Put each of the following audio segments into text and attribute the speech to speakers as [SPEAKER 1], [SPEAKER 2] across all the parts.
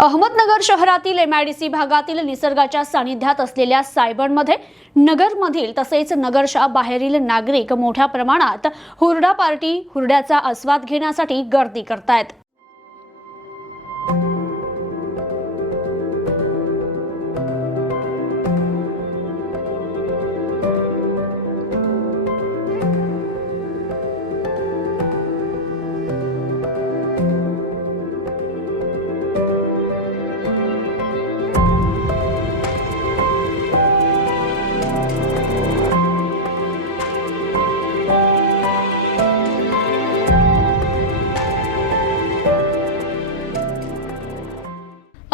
[SPEAKER 1] अहमदनगर शहरातील एमआयडीसी भागातील निसर्गाच्या सानिध्यात असलेल्या सायबनमध्ये नगरमधील तसेच नगरच्या बाहेरील नागरिक मोठ्या प्रमाणात हुरडा पार्टी हुरड्याचा आस्वाद घेण्यासाठी गर्दी करतायत.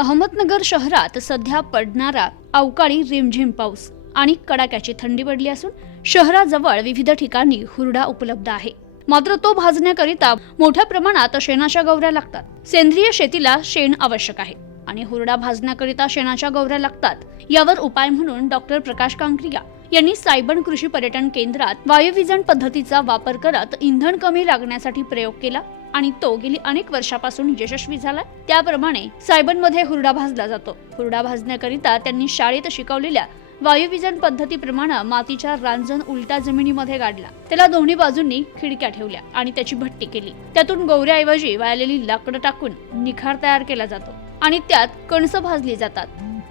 [SPEAKER 1] अहमदनगर शहरात सध्या पडणारा अवकाळी रिमझिम पाऊस आणि कडाक्याची थंडी पडली असून शहराजवळ विविध ठिकाणी हुरडा उपलब्ध आहे. मात्र तो भाजण्याकरिता मोठ्या प्रमाणात शेणाच्या गौऱ्या लागतात. सेंद्रिय शेतीला शेण आवश्यक आहे आणि हुरडा भाजण्याकरिता शेणाच्या गौऱ्या लागतात. यावर उपाय म्हणून डॉक्टर प्रकाश कांक्रिया यांनी सायबन कृषी पर्यटन केंद्रात वायुविजन पद्धतीचा वापर करत इंधन कमी लागण्यासाठी प्रयोग केला आणि तो गेली अनेक वर्षापासून यशस्वी झाला. त्याप्रमाणे सायबनमध्ये हुरडा भाजला जातो. हुरडा भाजण्याकरिता त्यांनी शाळेत शिकवलेल्या वायुविजन पद्धतीप्रमाणे मातीच्या रांजण उलटा जमिनीमध्ये गाडला. त्याला दोन्ही बाजूंनी खिडक्या ठेवल्या आणि त्याची भट्टी केली. त्यातून गौऱ्याऐवजी वाळलेली लाकडं टाकून निखार तयार केला जातो आणि त्यात कणसं भाजली जातात.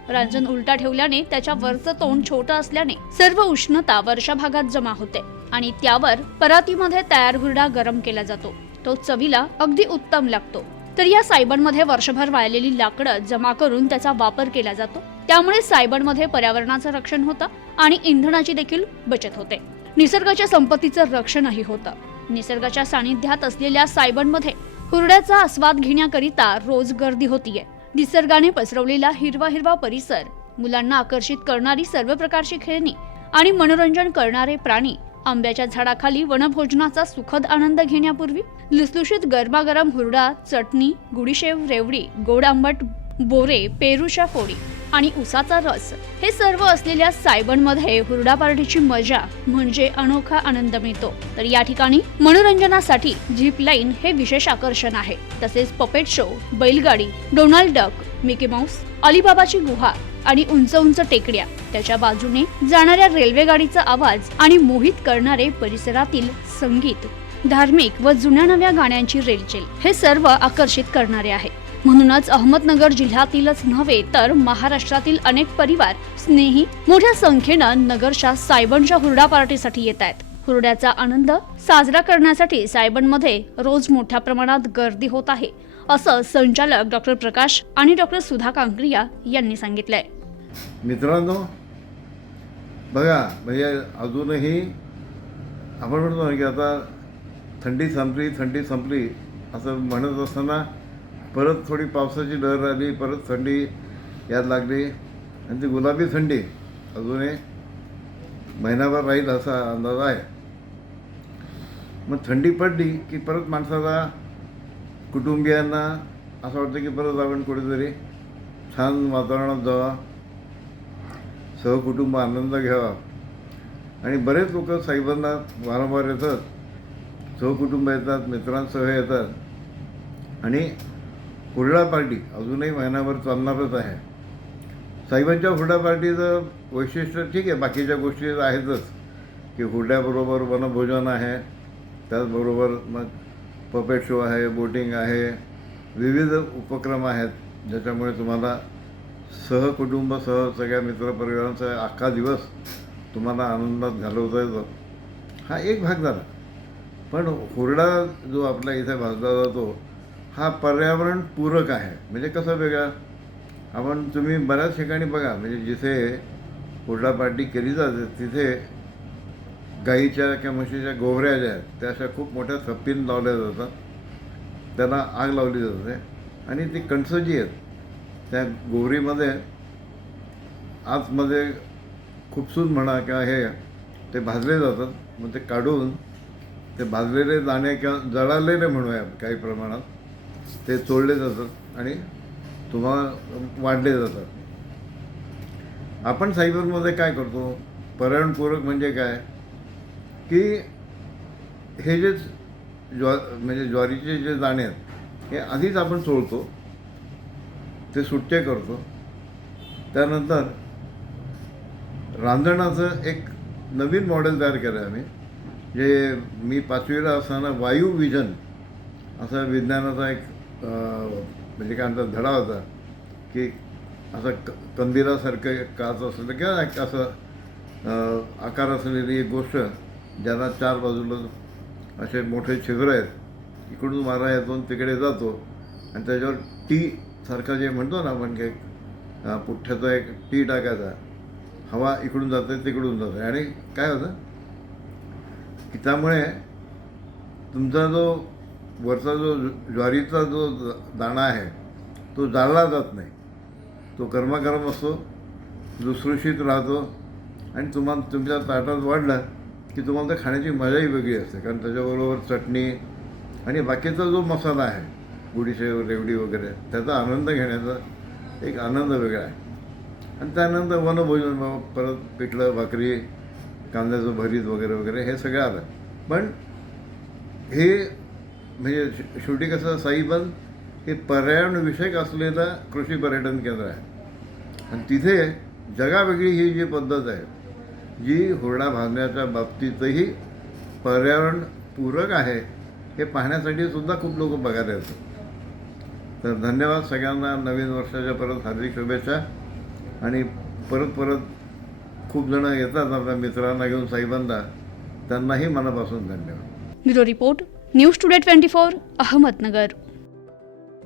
[SPEAKER 1] रांजण उलटा ठेवल्याने त्याच्या वरचं तोंड छोटं असल्याने सर्व उष्णता वर्षा भागात जमा होते आणि त्यावर परातीमध्ये तयार हुरडा गरम केला जातो. तो चवीला अगदी उत्तम लागतो. तर या सायबनमध्ये वर्षभर वाळलेली लाकडं जमा करून त्याचा वापर केला जातो. त्यामुळे सायबनमध्ये पर्यावरणाचं रक्षण होतं आणि इंधनाची देखील बचत होते. निसर्गाच्या संपत्तीचं रक्षणही होतं. निसर्गाच्या सानिध्यात असलेल्या सायबनमध्ये हुरड्याचा आस्वाद घेण्याकरिता रोज गर्दी होतीये. निसर्गाने पसरवलेला हिरवा हिरवा परिसर मुलांना आकर्षित करणारी सर्व प्रकारची खेळणी आणि मनोरंजन करणारे प्राणी आंब्याच्या झाडाखाली वनभोजनाचा सुखद आनंद घेण्यापूर्वी लुसलुशीत गरमागरम हुरडा चटणी गुडीशेव रेवडी गोड आंबट बोरे पेरूच्या फोडी आणि उसाचा रस हे सर्व असलेल्या सायबनमध्ये हुरडा पार्टीची मजा म्हणजे अनोखा आनंद मिळतो. तर या ठिकाणी मनोरंजनासाठी झीप लाईन हे विशेष आकर्षण आहे. तसेच पपेट शो बैलगाडी डोनाल्ड डक मिकी माऊस अलिबाबाची गुहा आणि उंच उंच टेकड्या. त्याच्या बाजूने जाणाऱ्या रेल्वे गाडीचा आवाज आणि मोहित करणारे परिसरातील संगीत धार्मिक व जुन्या नव्या गाण्यांची रेलचेल हे सर्व आकर्षित करणारे आहे. म्हणूनच अहमदनगर जिल्ह्यातीलच नव्हे तर महाराष्ट्रातील अनेक परिवार स्नेही मोठ्या संख्येनं नगरच्या सायबनच्या हुरडा पार्टीसाठी येत आहेत. हुरड्याचा आनंद साजरा करण्यासाठी सायबनमध्ये रोज मोठ्या प्रमाणात गर्दी होत आहे. असं संचालक डॉक्टर प्रकाश आणि डॉक्टर सुधा कांक्रिया यांनी सांगितलंय.
[SPEAKER 2] मित्रांनो बघा म्हणजे अजूनही आपण म्हणतो ना की आता थंडी संपली थंडी संपली असं म्हणत असताना परत थोडी पावसाची लहर आली परत थंडी याद लागली. आणि ती गुलाबी थंडी अजूनही महिनाभर राहील असा अंदाज आहे. मग थंडी पडली की परत माणसाला कुटुंबियांना असं वाटतं की परत आपण कुठेतरी छान वातावरणात जावा सहकुटुंब आनंद घ्यावा. आणि बरेच लोक साहेबांना वारंवार येतात सहकुटुंब येतात मित्रांसह येतात. आणि हुरडा पार्टी अजूनही महिनाभर चालणारच आहे. साहेबांच्या हुरडा पार्टीचं वैशिष्ट्य ठीक आहे बाकीच्या गोष्टी आहेतच. की हुरड्याबरोबर वनभोजन आहे त्याचबरोबर मग पपेट शो आहे बोटिंग आहे विविध उपक्रम आहेत ज्याच्यामुळे तुम्हाला सहकुटुंब सह सगळ्या मित्रपरिवारांचा अख्खा दिवस तुम्हाला आनंदात घालवता येतो. हा एक भाग झाला. पण हुरडा जो आपल्या इथे भाजला जातो हा पर्यावरणपूरक आहे. म्हणजे कसं वेगळा? आपण तुम्ही बऱ्याच ठिकाणी बघा म्हणजे जिथे हुरडा पार्टी केली जाते तिथे गाईच्या किंवा म्हशीच्या गोवऱ्या ज्या आहेत त्या अशा खूप मोठ्या थप्पीन लावल्या जातात. त्याला आग लावली जाते. आणि ती कणसं जी आहेत त्या गोवरीमध्ये आतमध्ये खुपसून म्हणा किंवा हे ते भाजले जातात. मग ते काढून ते भाजलेले दाणे किंवा जळालेले म्हणूया काही प्रमाणात ते चोळले जातात आणि तुम्हाला वाढले जातात. आपण सायबरमध्ये काय करतो? पर्यावरणपूरक म्हणजे काय? की हे जे ज्वा म्हणजे ज्वारीचे जे दाणे आहेत हे आधीच आपण चोळतो ते सुट्टे करतो. त्यानंतर रांधणाचं एक नवीन मॉडेल तयार केलं आहे आम्ही जे मी पाचवीला असताना वायू विजन असा विज्ञानाचा एक म्हणजे काय म्हणतात धडा होता की असं क कंदिरासारखं काच असलेलं किंवा एक असं आकार असलेली एक गोष्ट ज्याला चार बाजूला असे मोठे छिद्र आहेत इकडून मारा येतो आणि तिकडे जातो. आणि त्याच्यावर टी सारखं जे म्हणतो ना आपण की पुठ्ठ्याचा एक टी टाकायचा. हवा इकडून जाते तिकडून जाते. आणि काय होतं? की त्यामुळे तुमचा जो वरचा जो ज्वारीचा जो दाणा आहे तो जाळला जात नाही. तो गरमागरम असतो लुसलुशीत राहतो आणि तुम्हाला तुमच्या ताटात वाढला की तुम्हाला तर खाण्याची मजाही वेगळी असते कारण त्याच्याबरोबर चटणी आणि बाकीचा जो मसाला आहे गुडीशेव रेवडी वगैरे त्याचा आनंद घेण्याचा एक आनंद वेगळा आहे. आणि त्यानंतर वनभोजन परत पिठलं भाकरी कांद्याचं भरीत वगैरे वगैरे हे सगळं आलं. पण हे म्हणजे शेवटी कसं साईबन हे पर्यावरणविषयक असलेलं कृषी पर्यटन केंद्र आहे. आणि तिथे जगावेगळी ही जी पद्धत आहे जी हुरडा भाजण्याच्या बाबतीतही पर्यावरणपूरक आहे हे पाहण्यासाठी सुद्धा खूप लोक बघायला येतात. तर धन्यवाद सगळ्यांना नवीन वर्षाच्या परत हार्दिक शुभेच्छा. आणि परत परत खूप जण येतात आपल्या मित्रांना घेऊन साईबांना त्यांनाही मनापासून धन्यवाद.
[SPEAKER 1] Bureau report news today twenty four Ahmednagar.